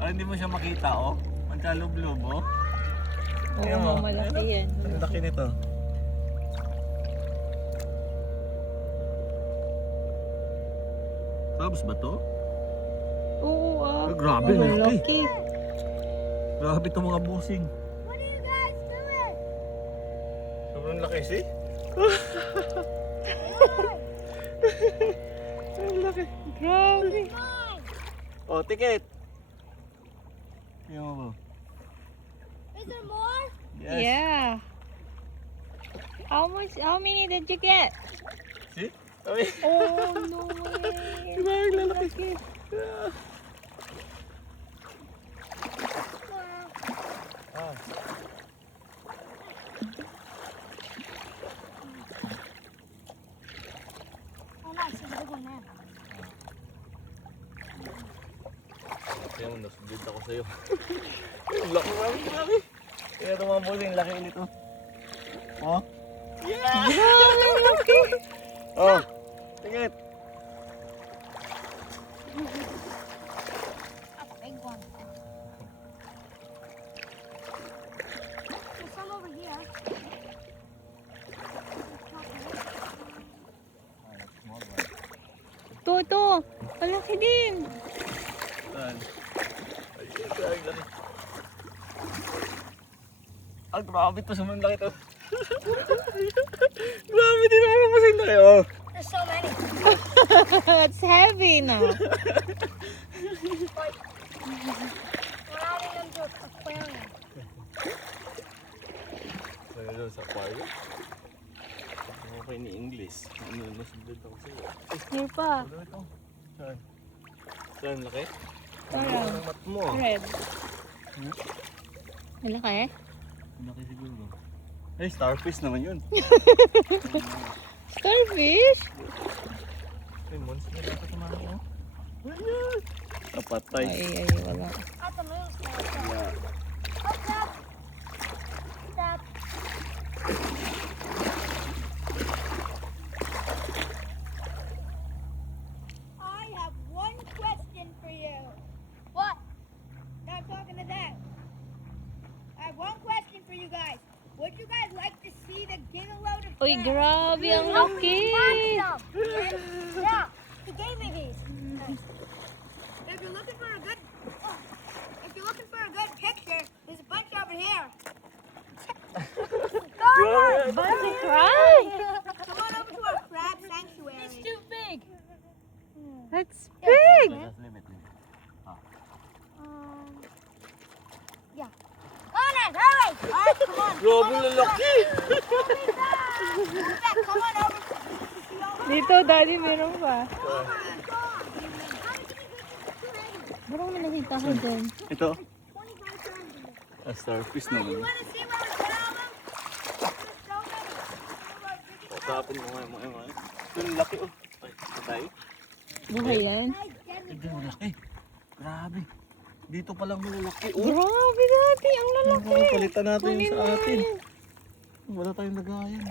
Para hindi mo siya makita, oh. Magkalublob, oh. Oo, malaki yan. Ang laki nito. Crabs ba to? Oo Ah, grabe, ang laki. laki. Grabe itong mga busing. What are you guys doing? Sobrang laki, see? Ang laki. Grabe. Oh, ticket. Tingnan mo ba? Is there more? Yes. Yeah. How many did you get? See? Ay, Oh, no way. grabe lalaki. Ah. Oh, nice. There's a big one there. Kaya mo, nasubid ako sa'yo. Ang laki, grabe. Kaya itong mga busing, laki ulit, oh. Oh? Grabe, ang laki. Oh, ticket. That's a big one. There's some over here. Ito. Ang laki din. Saan? Ayun, grabe laki. Ang grabe to, sumunod laki to. Grabe din naman masing laki, oh. There's so many. It's heavy na. We're adding them to an aquarium. Saan doon sa aquarium? Okay ni English. Ano, nasubid ako sa'yo. Here pa. Ano ito? Saan? Saan, laki? Parang Ang mat mo. red. Malaki? Laki siguro. Ay, starfish naman yun. Starfish? Ay, monster na dapat naman ako. Ayan! Kapatay. Ay, wala. At the moon. Yeah. Oh, stop. Stop. I have one question for you. What? Stop talking to them. I have one question for you guys. Would you guys like to see the giveaway of Uy, grabe, ang laki. Yeah, he gave me these. If you're looking for a good, picture, there's a bunch over here. Bunch of crab. Come on over to our crab sanctuary. It's too big. That's big. Yeah. On it, hurry! All right, come on. Grabe lalaki! Come on over. Dito, daddy, meron pa. Parang may nakita ko dyan. Ito? Ah, starfish You naman. want to see where we get all them? There's so many. Tapon mo nga, mga mga. Ito yung laki, oh. Ay, patay. Buhay yan. Ito yung laki. Grabe. Dito pa lang malalaki, oh. Grabe, daddy, ang lalaki. Palitan natin yung sa Kunin mo atin. yan. Wala tayong lagayan.